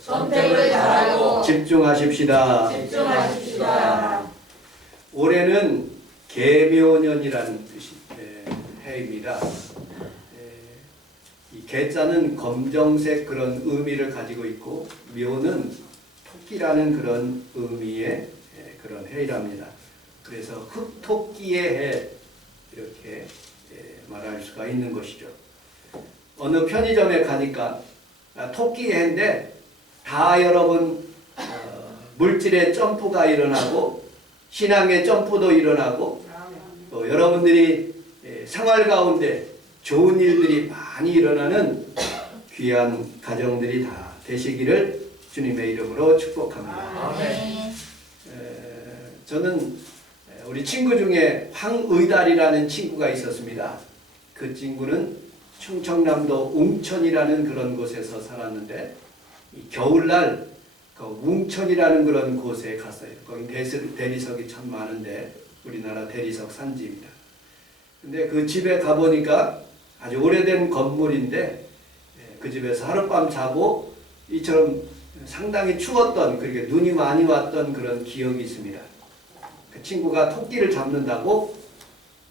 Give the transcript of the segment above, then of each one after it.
선택을 잘하고 집중하십시다. 올해는 개묘년이라는 뜻이 해입니다. 이 개자는 검정색 그런 의미를 가지고 있고 묘는 토끼라는 그런 의미의 그런 해이랍니다. 그래서 흑토끼의 해 이렇게 말할 수가 있는 것이죠. 어느 편의점에 가니까 토끼 해인데 다 여러분 물질의 점프가 일어나고 신앙의 점프도 일어나고 또 여러분들이 생활 가운데 좋은 일들이 많이 일어나는 귀한 가정들이 다 되시기를 주님의 이름으로 축복합니다. 저는 우리 친구 중에 황의달이라는 친구가 있었습니다. 그 친구는 충청남도 웅천이라는 그런 곳에서 살았는데 겨울날 그 웅천이라는 그런 곳에 갔어요. 거기 대리석이 참 많은데 우리나라 대리석 산지입니다. 근데 그 집에 가보니까 아주 오래된 건물인데 그 집에서 하룻밤 자고 이처럼 상당히 추웠던, 그렇게 눈이 많이 왔던 그런 기억이 있습니다. 그 친구가 토끼를 잡는다고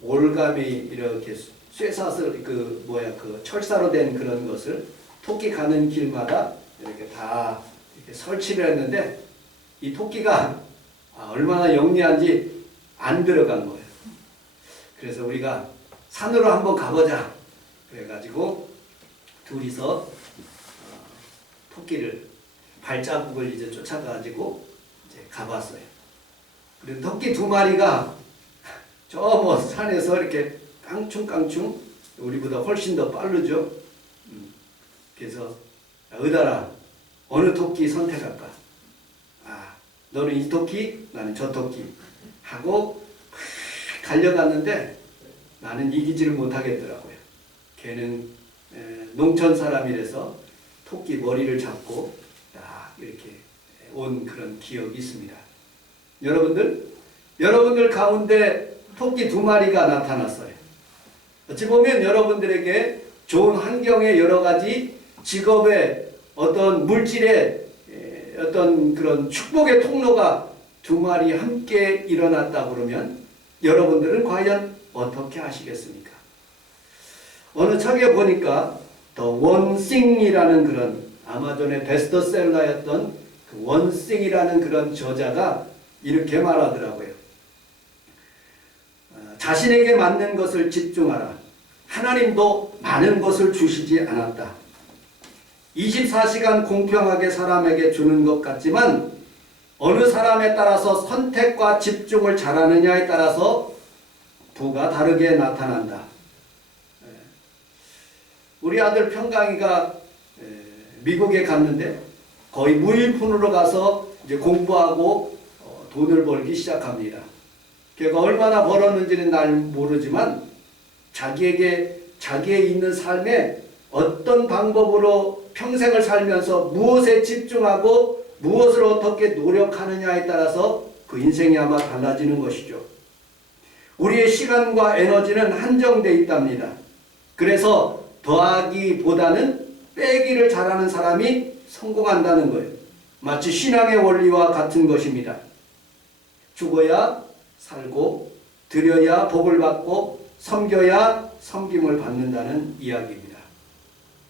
올가미 이렇게 쇠사슬 그 철사로 된 그런 것을 토끼 가는 길마다 이렇게 다 이렇게 설치를 했는데 이 토끼가 얼마나 영리한지 안 들어간 거예요. 그래서 우리가 산으로 한번 가보자 그래가지고 둘이서 토끼를 발자국을 이제 쫓아가지고 이제 가봤어요. 그리고 토끼 두 마리가 저 뭐 산에서 이렇게 깡충깡충 우리보다 훨씬 더 빠르죠. 그래서 의달아 어느 토끼 선택할까? 너는 이 토끼, 나는 저 토끼 하고 달려갔는데 나는 이기지를 못하겠더라고요. 걔는 농촌 사람이라서 토끼 머리를 잡고 딱 이렇게 온 그런 기억이 있습니다. 여러분들 가운데 토끼 두 마리가 나타났어요. 어찌 보면 여러분들에게 좋은 환경의 여러 가지 직업의 어떤 물질의 어떤 그런 축복의 통로가 두 마리 함께 일어났다 그러면 여러분들은 과연 어떻게 하시겠습니까? 어느 책에 보니까 더 원싱이라는 그런 아마존의 베스트셀러였던 그 원싱이라는 그런 저자가 이렇게 말하더라고요. 자신에게 맞는 것을 집중하라. 하나님도 많은 것을 주시지 않았다. 24시간 공평하게 사람에게 주는 것 같지만 어느 사람에 따라서 선택과 집중을 잘하느냐에 따라서 부가 다르게 나타난다. 우리 아들 평강이가 미국에 갔는데 거의 무일푼으로 가서 이제 공부하고 돈을 벌기 시작합니다. 걔가 얼마나 벌었는지는 날 모르지만 자기의 있는 삶에 어떤 방법으로 평생을 살면서 무엇에 집중하고 무엇을 어떻게 노력하느냐에 따라서 그 인생이 아마 달라지는 것이죠. 우리의 시간과 에너지는 한정되어 있답니다. 그래서 더하기보다는 빼기를 잘하는 사람이 성공한다는 거예요. 마치 신앙의 원리와 같은 것입니다. 죽어야 살고 드려야 복을 받고 섬겨야 섬김을 받는다는 이야기입니다.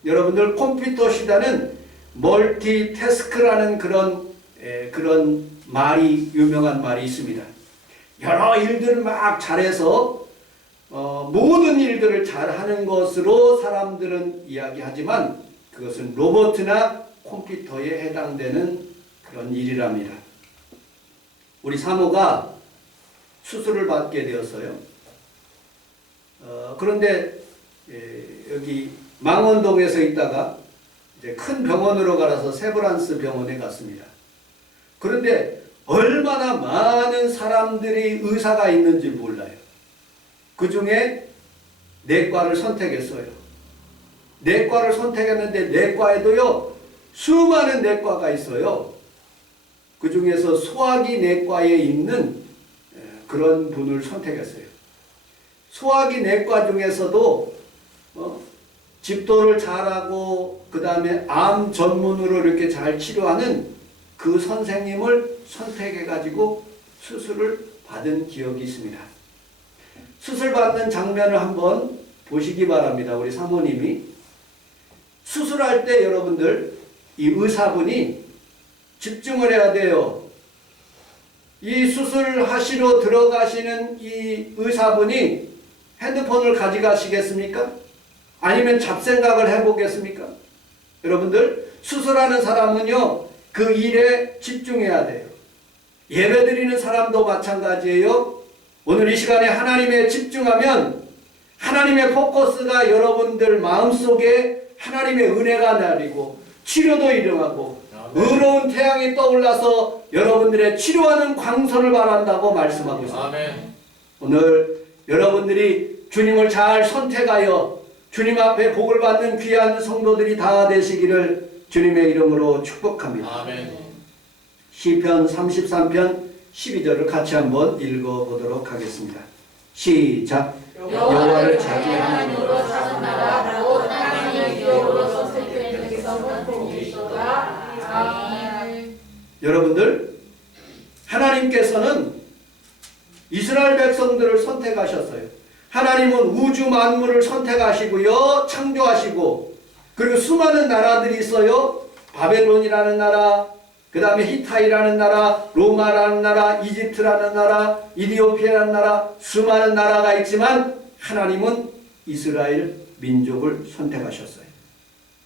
여러분들 컴퓨터 시대는 멀티태스크라는 그런 말이 유명한 말이 있습니다. 여러 일들을 막 잘해서 모든 일들을 잘하는 것으로 사람들은 이야기하지만 그것은 로봇이나 컴퓨터에 해당되는 그런 일이랍니다. 우리 사모가 수술을 받게 되었어요. 그런데 여기 망원동에서 있다가 이제 큰 병원으로 가서 세브란스 병원에 갔습니다. 그런데 얼마나 많은 사람들이 의사가 있는지 몰라요. 그 중에 내과를 선택했어요. 내과를 선택했는데 내과에도요 수많은 내과가 있어요. 그 중에서 소화기 내과에 있는 그런 분을 선택했어요. 소화기 내과 중에서도 집도를 잘하고 그 다음에 암 전문으로 이렇게 잘 치료하는 그 선생님을 선택해가지고 수술을 받은 기억이 있습니다. 수술 받는 장면을 한번 보시기 바랍니다. 우리 사모님이 수술할 때 여러분들 이 의사분이 집중을 해야 돼요. 이 수술하시러 들어가시는 이 의사분이 핸드폰을 가져가시겠습니까? 아니면 잡생각을 해보겠습니까? 여러분들 수술하는 사람은요 그 일에 집중해야 돼요. 예배드리는 사람도 마찬가지예요. 오늘 이 시간에 하나님에 집중하면 하나님의 포커스가 여러분들 마음속에 하나님의 은혜가 내리고 치료도 일어나고 의로운 태양이 떠올라서 여러분들의 치료하는 광선을 바란다고 말씀하고 있습니다. 아멘. 오늘 여러분들이 주님을 잘 선택하여 주님 앞에 복을 받는 귀한 성도들이 다 되시기를 주님의 이름으로 축복합니다. 아멘. 시편 33편 12절을 같이 한번 읽어보도록 하겠습니다. 시작. 여호와를 자기 하나님으로 찾는나라 곧 하나님의 기업으로 선택된 백성은 복이 있도다. 아멘. 여러분들 하나님께서는 이스라엘 백성들을 선택하셨어요. 하나님은 우주 만물을 선택하시고요 창조하시고 그리고 수많은 나라들이 있어요. 바벨론이라는 나라, 그 다음에 히타이라는 나라, 로마라는 나라, 이집트라는 나라, 이디오피아라는 나라, 수많은 나라가 있지만 하나님은 이스라엘 민족을 선택하셨어요.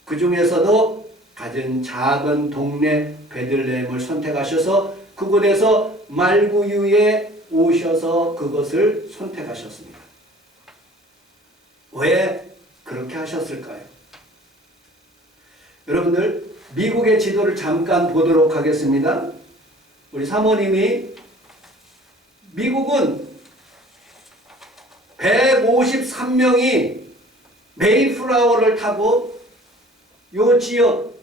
그 중에서도 가장 작은 동네 베들레헴을 선택하셔서 그곳에서 말구유에 오셔서 그것을 선택하셨습니다. 왜 그렇게 하셨을까요? 여러분들 미국의 지도를 잠깐 보도록 하겠습니다. 우리 사모님이 미국은 153명이 메이플라워를 타고 요 지역,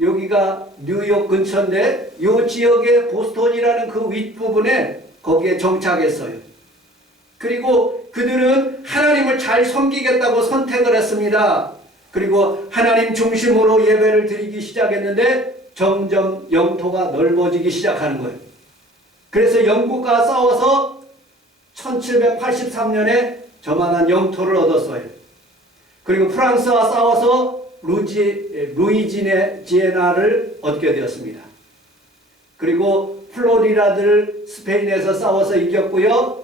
여기가 뉴욕 근처인데 요 지역의 보스턴이라는 그 윗부분에 거기에 정착했어요. 그리고 그들은 하나님을 잘 섬기겠다고 선택을 했습니다. 그리고 하나님 중심으로 예배를 드리기 시작했는데 점점 영토가 넓어지기 시작하는 거예요. 그래서 영국과 싸워서 1783년에 저만한 영토를 얻었어요. 그리고 프랑스와 싸워서 루이지애나를 얻게 되었습니다. 그리고 플로리다를 스페인에서 싸워서 이겼고요.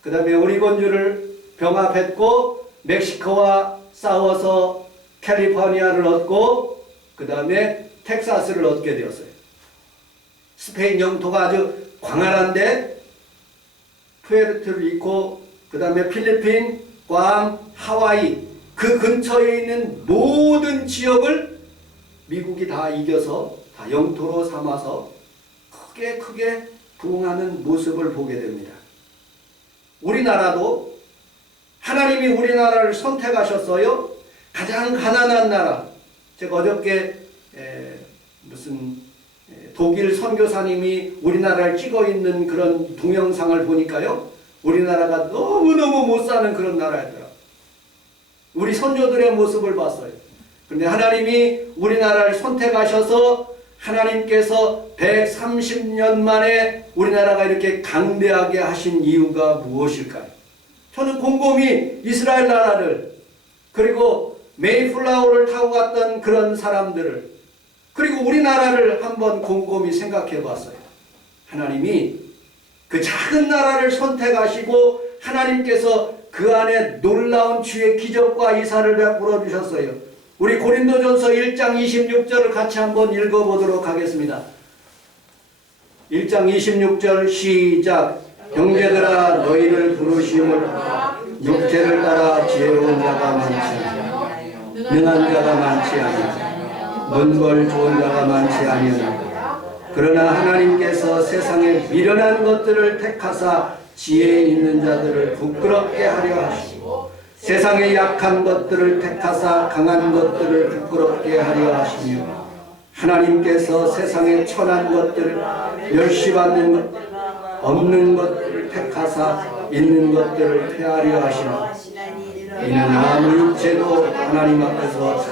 그 다음에 오리곤주를 병합했고 멕시코와 싸워서 캘리포니아를 얻고 그 다음에 텍사스를 얻게 되었어요. 스페인 영토가 아주 광활한데 푸에르토리코, 그 다음에 필리핀, 괌, 하와이 그 근처에 있는 모든 지역을 미국이 다 이겨서 다 영토로 삼아서 크게 부흥하는 모습을 보게 됩니다. 우리나라도 하나님이 우리나라를 선택하셨어요. 가장 가난한 나라. 제가 어저께 독일 선교사님이 우리나라를 찍어 있는 그런 동영상을 보니까요. 우리나라가 너무너무 못 사는 그런 나라였더라고요. 우리 선조들의 모습을 봤어요. 그런데 하나님이 우리나라를 선택하셔서 하나님께서 130년 만에 우리나라가 이렇게 강대하게 하신 이유가 무엇일까요? 저는 곰곰이 이스라엘 나라를 그리고 메이플라워를 타고 갔던 그런 사람들을 그리고 우리나라를 한번 곰곰이 생각해 봤어요. 하나님이 그 작은 나라를 선택하시고 하나님께서 그 안에 놀라운 주의 기적과 이사를 베풀어 주셨어요. 우리 고린도전서 1장 26절을 같이 한번 읽어보도록 하겠습니다. 1장 26절 시작. 형제들아 너희를 부르심을 육체를 따라 지혜로운 자가 많지 아니하며 능한 자가 많지 아니하며 문벌 좋은 자가 많지 아니하며 그러나 하나님께서 세상에 미련한 것들을 택하사 지혜 있는 자들을 부끄럽게 하려 하시고 세상에 약한 것들을 택하사 강한 것들을 부끄럽게 하려 하시며 하나님께서 세상에 천한 것들을 멸시받는 것 없는 것들을 택하사 있는 것들을 폐하려 하시며 이는 아무 육체도 하나님 앞에서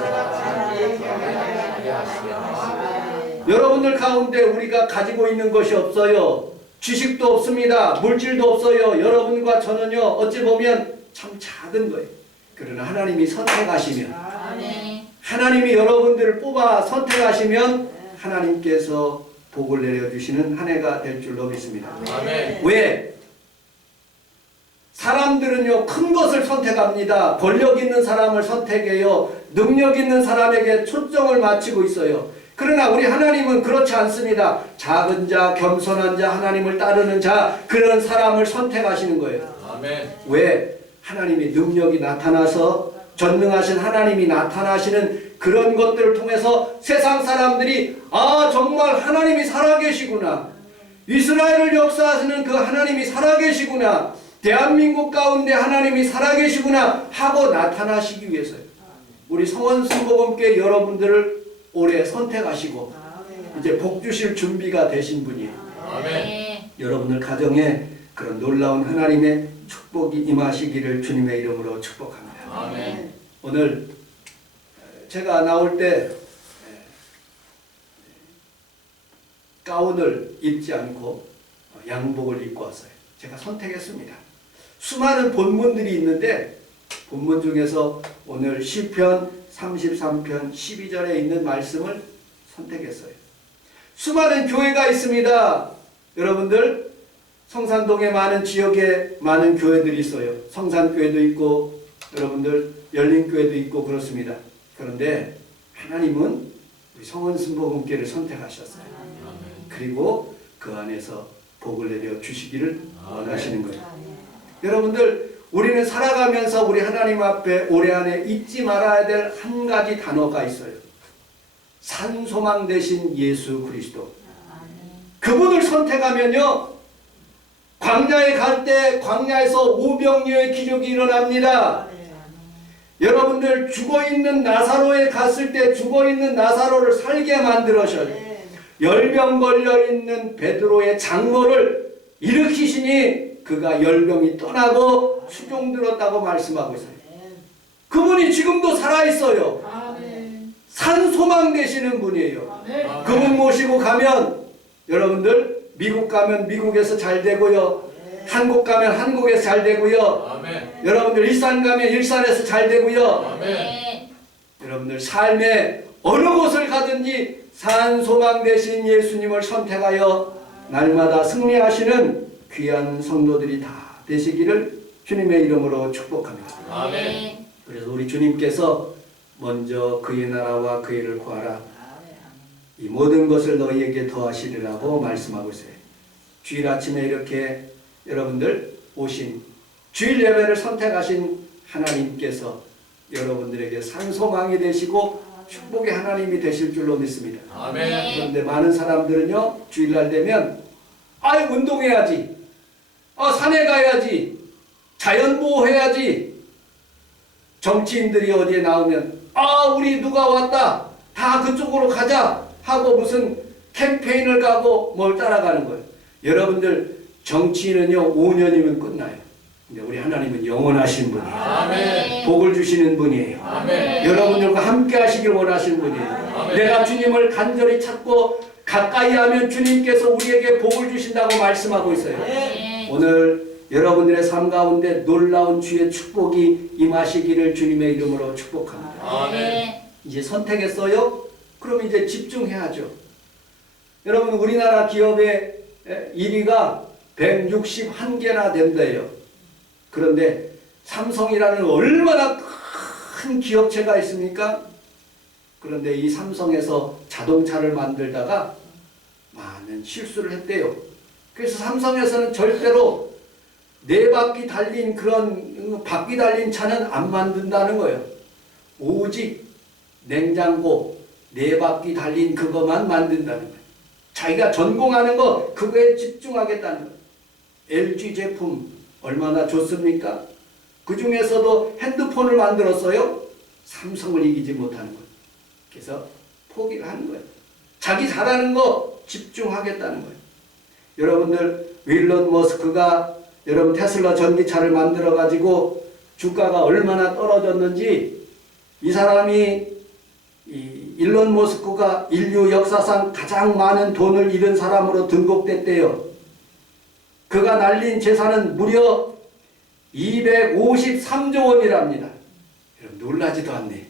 여러분들 가운데 우리가 가지고 있는 것이 없어요. 지식도 없습니다. 물질도 없어요. 여러분과 저는요, 어찌 보면 참 작은 거예요. 그러나 하나님이 선택하시면, 하나님이 여러분들을 뽑아 선택하시면 하나님께서 복을 내려주시는 한 해가 될 줄로 믿습니다. 아멘. 왜? 사람들은요, 큰 것을 선택합니다. 권력 있는 사람을 선택해요. 능력 있는 사람에게 초점을 맞추고 있어요. 그러나 우리 하나님은 그렇지 않습니다. 작은 자, 겸손한 자, 하나님을 따르는 자, 그런 사람을 선택하시는 거예요. 아멘. 왜? 하나님의 능력이 나타나서 전능하신 하나님이 나타나시는 그런 것들을 통해서 세상 사람들이 아, 정말 하나님이 살아계시구나. 이스라엘을 역사하시는 그 하나님이 살아계시구나. 대한민국 가운데 하나님이 살아계시구나 하고 나타나시기 위해서요. 우리 성원순복음교회 여러분들을 올해 선택하시고 이제 복 주실 준비가 되신 분이에요. 아멘. 여러분들 가정에 그런 놀라운 하나님의 축복이 임하시기를 주님의 이름으로 축복합니다. 아멘. 오늘 제가 나올 때 가운을 입지 않고 양복을 입고 왔어요. 제가 선택했습니다. 수많은 본문들이 있는데 본문 중에서 오늘 시편 33편 12절에 있는 말씀을 선택했어요. 수많은 교회가 있습니다. 여러분들 성산동에 많은 지역에 많은 교회들이 있어요. 성산교회도 있고 여러분들 열린교회도 있고 그렇습니다. 그런데 하나님은 우리 성원순복음교회를 선택하셨어요. 그리고 그 안에서 복을 내려 주시기를 원하시는 거예요. 여러분들 우리는 살아가면서 우리 하나님 앞에 올해 안에 잊지 말아야 될 한 가지 단어가 있어요. 산소망 되신 예수 그리스도. 그분을 선택하면요, 광야에 갈 때 광야에서 오병이어의 기적이 일어납니다. 여러분들 죽어있는 나사로에 갔을 때 죽어있는 나사로를 살게 만들어셔요. 열병 걸려있는 베드로의 장모를 일으키시니 그가 열병이 떠나고 수종들었다고 말씀하고 있어요. 그분이 지금도 살아있어요. 산소망 되시는 분이에요. 그분 모시고 가면 여러분들 미국 가면 미국에서 잘 되고요. 한국 가면 한국에서 잘 되고요. 아멘. 여러분들 일산 가면 일산에서 잘 되고요. 아멘. 여러분들 삶의 어느 곳을 가든지 산소망 되신 예수님을 선택하여 날마다 승리하시는 귀한 성도들이 다 되시기를 주님의 이름으로 축복합니다. 아멘. 그래서 우리 주님께서 먼저 그의 나라와 그의 일을 구하라. 이 모든 것을 너희에게 더하시리라고 말씀하고 있어요. 주일 아침에 이렇게 여러분들 오신 주일 예배를 선택하신 하나님께서 여러분들에게 산소망이 되시고 축복의 하나님이 되실 줄로 믿습니다. 아멘. 그런데 많은 사람들은요, 주일날 되면 아유 운동해야지, 산에 가야지, 자연보호해야지. 정치인들이 어디에 나오면 우리 누가 왔다, 다 그쪽으로 가자 하고 무슨 캠페인을 가고 뭘 따라가는 거예요. 여러분들 정치인은요 5년이면 끝나요. 근데 우리 하나님은 영원하신 분이에요. 아멘. 복을 주시는 분이에요. 아멘. 여러분들과 함께 하시길 원하시는 분이에요. 아멘. 내가 주님을 간절히 찾고 가까이 하면 주님께서 우리에게 복을 주신다고 말씀하고 있어요. 오늘 여러분들의 삶 가운데 놀라운 주의 축복이 임하시기를 주님의 이름으로 축복합니다. 아멘. 이제 선택했어요? 그럼 이제 집중해야죠. 여러분 우리나라 기업의 1위가 161개나 된대요. 그런데 삼성이라는 얼마나 큰 기업체가 있습니까? 그런데 이 삼성에서 자동차를 만들다가 많은 실수를 했대요. 그래서 삼성에서는 절대로 4바퀴 달린 그런 바퀴 달린 차는 안 만든다는 거예요. 오직 냉장고 4바퀴 달린 그것만 만든다는 거예요. 자기가 전공하는 거 그거에 집중하겠다는 거예요. LG 제품 얼마나 좋습니까? 그 중에서도 핸드폰을 만들었어요. 삼성을 이기지 못하는 거예요. 그래서 포기를 하는 거예요. 자기 잘하는 거 집중하겠다는 거예요. 여러분들 윌런 머스크가 여러분 테슬라 전기차를 만들어 가지고 주가가 얼마나 떨어졌는지 이 사람이 일론 머스크가 인류 역사상 가장 많은 돈을 잃은 사람으로 등록됐대요. 그가 날린 재산은 무려 253조 원이랍니다. 여러분 놀라지도 않네.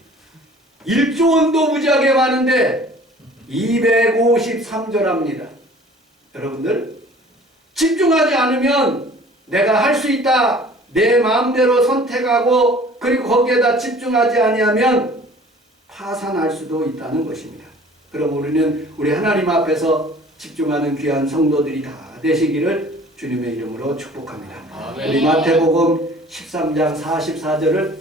1조 원도 무지하게 많은데 253조랍니다. 여러분들 집중하지 않으면 내가 할 수 있다. 내 마음대로 선택하고 그리고 거기에다 집중하지 아니하면 파산할 수도 있다는 것입니다. 그럼 우리는 우리 하나님 앞에서 집중하는 귀한 성도들이 다 되시기를 주님의 이름으로 축복합니다. 우리 마태복음 13장 44절을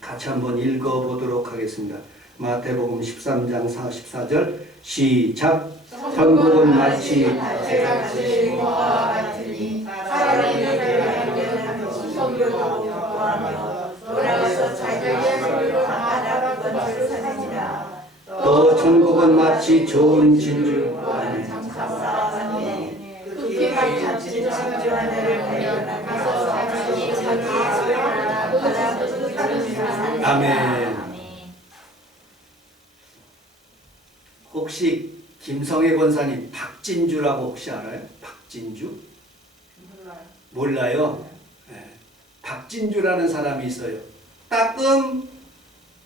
같이 한번 읽어보도록 하겠습니다. 마태복음 13장 44절 시작. 천국은 마치 제가 같으니 사람이 하면 수성으로 구하며 돌아가서 자기의 소유를 알아보던 것을 사지니라. 또 천국은 마치 좋은 진주 두께가 갇힌 진주 하나를 발견하면서 자기의 소유를 알아보던 사람이라. 아멘. 혹시 김성애 권사님 박진주라고 혹시 알아요? 박진주? 몰라요? 네. 박진주라는 사람이 있어요. 따끔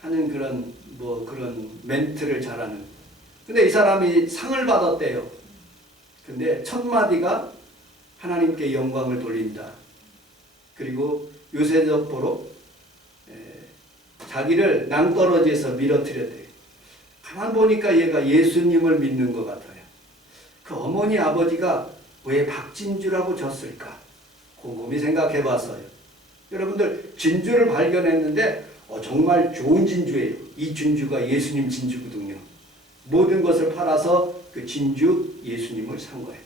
하는 그런 그런 멘트를 잘하는. 근데 이 사람이 상을 받았대요. 근데 첫 마디가 하나님께 영광을 돌린다. 그리고 요새적보로 자기를 낭떠러지에서 밀어뜨렸대요. 가만 보니까 얘가 예수님을 믿는 것 같아요. 그 어머니 아버지가 왜 박진주라고 졌을까? 곰곰이 생각해 봤어요. 여러분들 진주를 발견했는데 정말 좋은 진주예요. 이 진주가 예수님 진주거든요. 모든 것을 팔아서 그 진주 예수님을 산 거예요.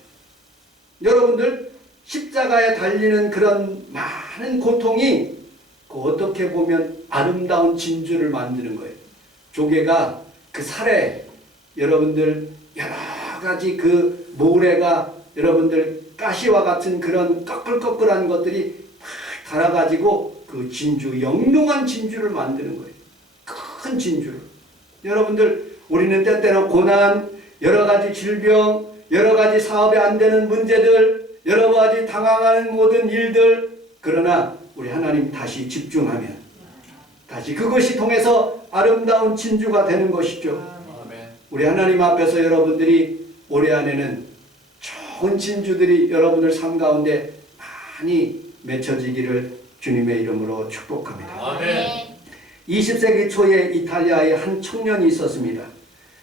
여러분들 십자가에 달리는 그런 많은 고통이 어떻게 보면 아름다운 진주를 만드는 거예요. 조개가 그 살에 여러분들 여러 가지 그 모래가 여러분들 가시와 같은 그런 꺼끌꺼끌한 것들이 막 달아가지고 그 진주, 영롱한 진주를 만드는 거예요. 큰 진주를. 여러분들 우리는 때때로 고난, 여러 가지 질병, 여러 가지 사업에 안 되는 문제들, 여러 가지 당황하는 모든 일들, 그러나 우리 하나님 다시 집중하면 다시 그것이 통해서 아름다운 진주가 되는 것이죠. 우리 하나님 앞에서 여러분들이 올해 안에는 좋은 진주들이 여러분들 삶 가운데 많이 맺혀지기를 주님의 이름으로 축복합니다. 아멘. 20세기 초에 이탈리아에 한 청년이 있었습니다.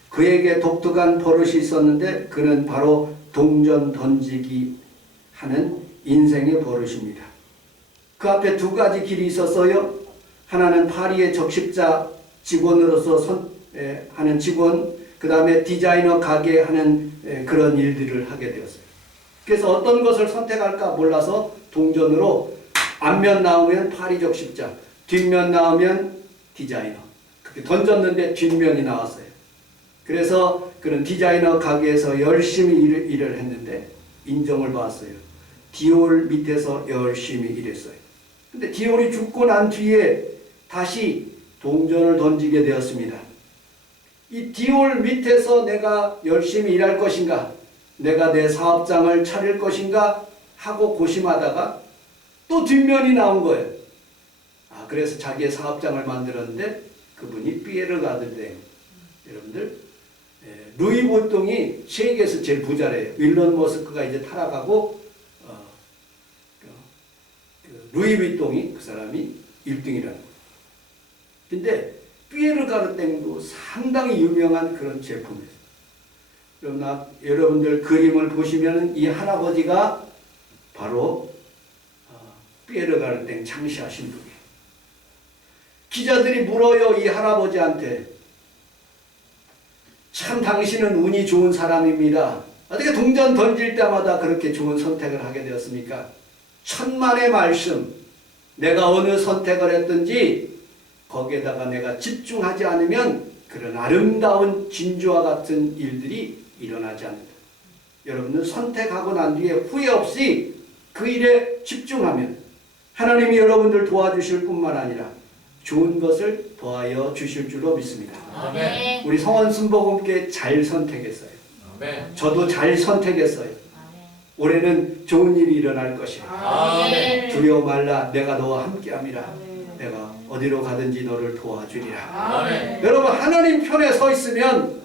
그에게 독특한 버릇이 있었는데 그는 바로 동전 던지기 하는 인생의 버릇입니다. 그 앞에 두 가지 길이 있었어요. 하나는 파리의 적십자 직원으로서 하는 직원, 그 다음에 디자이너 가게 하는 그런 일들을 하게 되었어요. 그래서 어떤 것을 선택할까 몰라서 동전으로 앞면 나오면 파리 적십자, 뒷면 나오면 디자이너. 그렇게 던졌는데 뒷면이 나왔어요. 그래서 그런 디자이너 가게에서 열심히 일을 했는데 인정을 받았어요. 디올 밑에서 열심히 일했어요. 근데 디올이 죽고 난 뒤에 다시 동전을 던지게 되었습니다. 이 디올 밑에서 내가 열심히 일할 것인가, 내가 내 사업장을 차릴 것인가 하고 고심하다가 또 뒷면이 나온 거예요. 그래서 자기의 사업장을 만들었는데 그분이 피에르 가든데요. 여러분들 루이 보통이 세계에서 제일 부자래요. 일론 머스크가 이제 타락하고 루이 비통이 그 사람이 1등이라는 거예요. 근데 피에르 가르땡도 상당히 유명한 그런 제품이에요. 여러분들 그림을 보시면 이 할아버지가 바로 피에르 가르땡 창시하신 분이에요. 기자들이 물어요, 이 할아버지한테. 참 당신은 운이 좋은 사람입니다. 어떻게 동전 던질 때마다 그렇게 좋은 선택을 하게 되었습니까? 천만의 말씀, 내가 어느 선택을 했든지 거기에다가 내가 집중하지 않으면 그런 아름다운 진주와 같은 일들이 일어나지 않는다. 여러분은 선택하고 난 뒤에 후회 없이 그 일에 집중하면 하나님이 여러분들 도와주실 뿐만 아니라 좋은 것을 더하여 주실 줄로 믿습니다. 아멘. 우리 성원 순복음께 잘 선택했어요. 아멘. 저도 잘 선택했어요. 올해는 좋은 일이 일어날 것이라. 아멘. 두려워 말라, 내가 너와 함께함이라. 내가 어디로 가든지 너를 도와주리라. 아멘. 여러분, 하나님 편에 서 있으면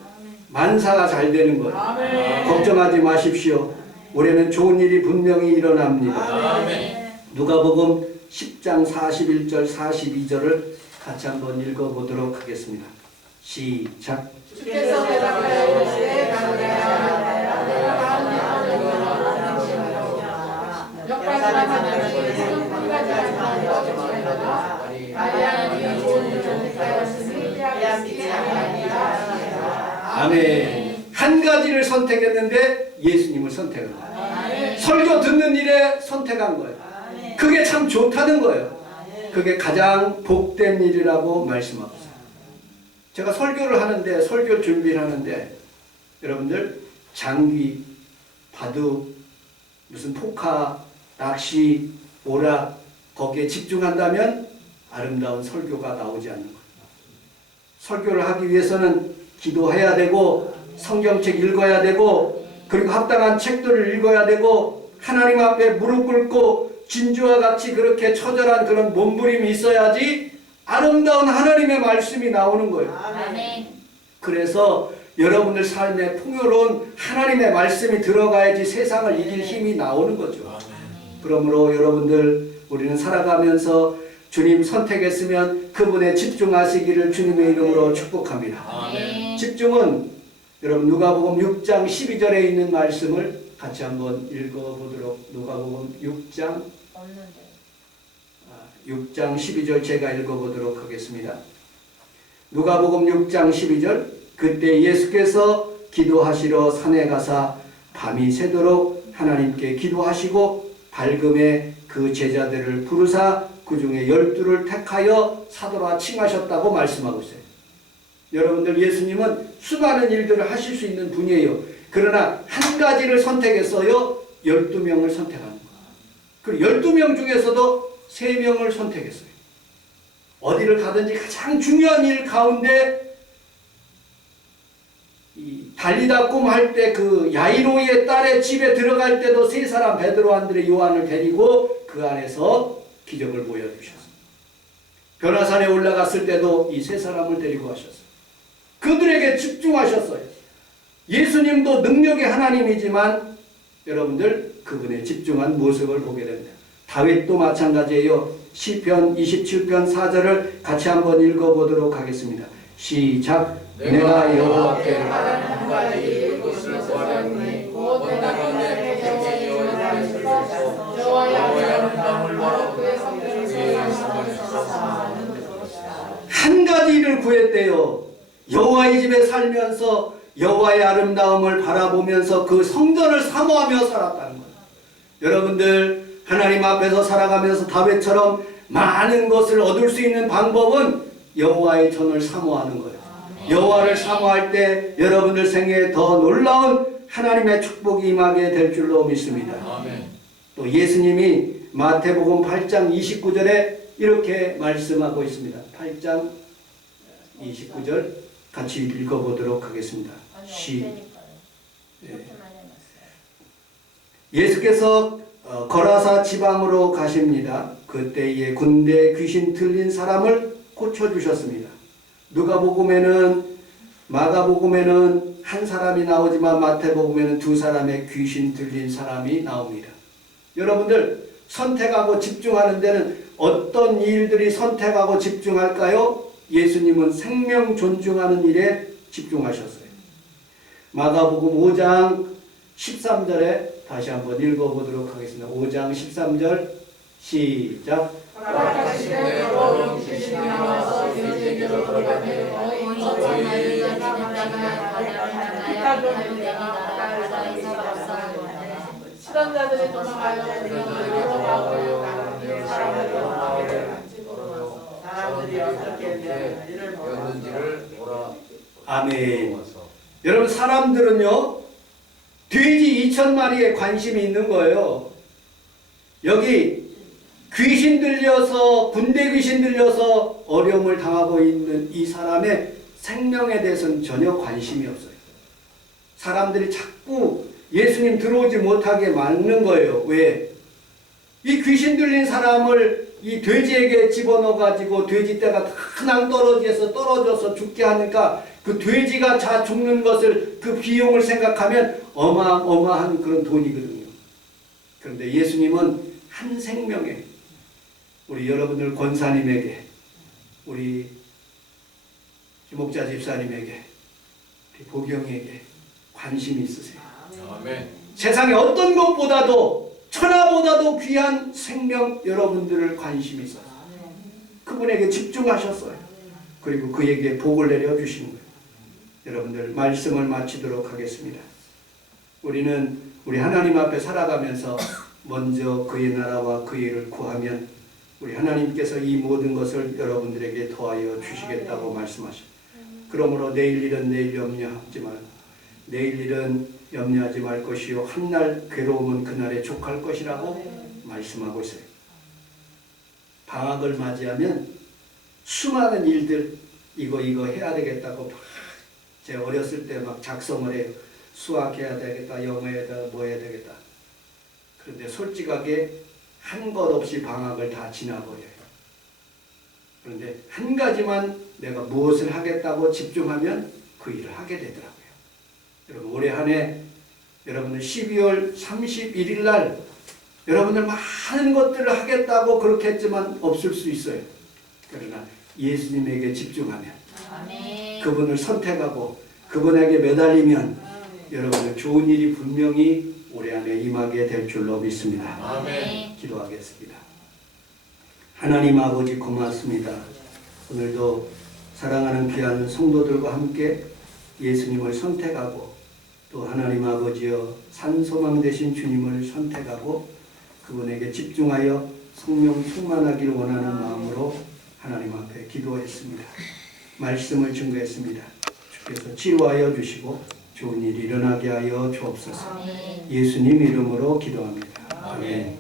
만사가 잘 되는 거예요. 걱정하지 마십시오. 올해는 좋은 일이 분명히 일어납니다. 아멘. 누가복음 10장 41절 42절을 같이 한번 읽어보도록 하겠습니다. 시작. 주께서 대답하여 이르시되 몇 가지나 하나님이 지금 한 가지 하지만 마리아는 좋은 일을 선택하였으니 빼앗기지 아니하리라. 아멘. 한 가지를 선택했는데 예수님을 선택한 거예요. 설교 듣는 일에 선택한 거예요. 그게 참 좋다는 거예요. 그게 가장 복된 일이라고 말씀하고 있어요. 제가 설교를 하는데, 설교 준비를 하는데, 여러분들 장귀, 바둑, 무슨 포카, 낚시, 오락, 거기에 집중한다면 아름다운 설교가 나오지 않는 거예요. 설교를 하기 위해서는 기도해야 되고, 성경책 읽어야 되고, 그리고 합당한 책들을 읽어야 되고, 하나님 앞에 무릎 꿇고 진주와 같이 그렇게 처절한 그런 몸부림이 있어야지 아름다운 하나님의 말씀이 나오는 거예요. 아멘. 그래서 여러분들 삶에 풍요로운 하나님의 말씀이 들어가야지 세상을 이길 힘이 나오는 거죠. 그러므로 여러분들, 우리는 살아가면서 주님 선택했으면 그분에 집중하시기를 주님의 이름으로 축복합니다. 아멘. 집중은 여러분 누가복음 6장 12절에 있는 말씀을 같이 한번 읽어보도록. 누가복음 6장 12절 제가 읽어보도록 하겠습니다. 누가복음 6장 12절. 그때 예수께서 기도하시러 산에 가사 밤이 새도록 하나님께 기도하시고 밝음에 그 제자들을 부르사 그 중에 12를 택하여 사도라 칭하셨다고 말씀하고 있어요. 여러분들, 예수님은 수많은 일들을 하실 수 있는 분이에요. 그러나 한 가지를 선택했어요. 12명을 선택하는 거예요. 그리고 12명 중에서도 3명을 선택했어요. 어디를 가든지 가장 중요한 일 가운데 달리다 꿈 할 때 그 야이로의 딸의 집에 들어갈 때도 3사람, 베드로, 안드레, 요한을 데리고 그 안에서 기적을 보여주셨어요. 변화산에 올라갔을 때도 이 3사람을 데리고 가셨어요. 그들에게 집중하셨어요. 예수님도 능력의 하나님이지만 여러분들, 그분의 집중한 모습을 보게 됩니다. 다윗도 마찬가지예요. 시편 27편 4절을 같이 한번 읽어보도록 하겠습니다. 시작. 내가 여호와께 한 가지 그것을 구하려니 곧 내가 내 백성의 여호와를 위하여 여호와의 아름다움을 바라 그의 성전을 세우소서. 한 가지 일을 구했대요. 여호와의 집에 살면서 여호와의 아름다움을 바라보면서 그 성전을 사모하며 살았다는 거예요. 여러분들, 하나님 앞에서 살아가면서 다윗처럼 많은 것을 얻을 수 있는 방법은 여호와의 전을 사모하는 거예요. 여호와를 사모할 때 여러분들 생애에 더 놀라운 하나님의 축복이 임하게 될 줄로 믿습니다. 아멘. 또 예수님이 마태복음 8장 29절에 이렇게 말씀하고 있습니다. 8장 29절 같이 읽어보도록 하겠습니다. 예수께서 거라사 지방으로 가십니다. 그때에 군대에 귀신 들린 사람을 고쳐주셨습니다. 누가복음에는, 마가복음에는 한 사람이 나오지만 마태복음에는 2사람의 귀신 들린 사람이 나옵니다. 여러분들, 선택하고 집중하는 데는 어떤 일들이 선택하고 집중할까요? 예수님은 생명 존중하는 일에 집중하셨어요. 마가복음 5장 13절에 다시 한번 읽어보도록 하겠습니다. 5장 13절 시작. 허락하시되 여러분 귀신이 나와서 너희에게로 들어가되 시던자들이 도망하여 여러 마을로 나가며 사람들이 어떻게 이를 였는지를 보라. 아멘. 여러분, 사람들은요, 돼지 2,000마리에 관심이 있는 거예요. 여기 귀신 들려서 군대 귀신 들려서 어려움을 당하고 있는 이 사람의 생명에 대해서는 전혀 관심이 없어요. 사람들이 자꾸 예수님 들어오지 못하게 막는 거예요. 왜? 이 귀신 들린 사람을 이 돼지에게 집어넣어가지고 돼지떼가 그냥 떨어져서 죽게 하니까 그 돼지가 자 죽는 것을 그 비용을 생각하면 어마어마한 그런 돈이거든요. 그런데 예수님은 한 생명에 우리 여러분들 권사님에게 우리 김옥자 집사님에게 우리 보경에게 관심이 있으세요. 아멘. 세상에 어떤 것보다도 천하보다도 귀한 생명 여러분들을 관심이 있어요. 그분에게 집중하셨어요. 그리고 그에게 복을 내려주신 거예요. 여러분들 말씀을 마치도록 하겠습니다. 우리는 우리 하나님 앞에 살아가면서 먼저 그의 나라와 그의 일을 구하면 우리 하나님께서 이 모든 것을 여러분들에게 더하여 주시겠다고 말씀하셨어요. 그러므로 내일 일은 내일 염려하지 말고 내일 일은 염려하지 말 것이요 한날 괴로움은 그날에 족할 것이라고 말씀하고 있어요. 방학을 맞이하면 수많은 일들 이거 해야 되겠다고 막 제 어렸을 때 막 작성을 해요. 수학해야 되겠다, 영어해야 되겠다, 뭐 해야 되겠다. 그런데 솔직하게 한 것 없이 방학을 다 지나버려요. 그런데 한 가지만 내가 무엇을 하겠다고 집중하면 그 일을 하게 되더라고요. 여러분 올해 한 해 여러분들 12월 31일 날 여러분들 많은 것들을 하겠다고 그렇게 했지만 없을 수 있어요. 그러나 예수님에게 집중하면 아멘. 그분을 선택하고 그분에게 매달리면 여러분들 좋은 일이 분명히 올해 안에 임하게 될 줄로 믿습니다. 아멘. 기도하겠습니다. 하나님 아버지 고맙습니다. 오늘도 사랑하는 귀한 성도들과 함께 예수님을 선택하고 또 하나님 아버지여 산소망 되신 주님을 선택하고 그분에게 집중하여 성령 충만하길 원하는 마음으로 하나님 앞에 기도했습니다. 말씀을 증거했습니다. 주께서 치유하여 주시고 좋은 일이 일어나게 하여 주옵소서. 아멘. 예수님 이름으로 기도합니다. 아멘.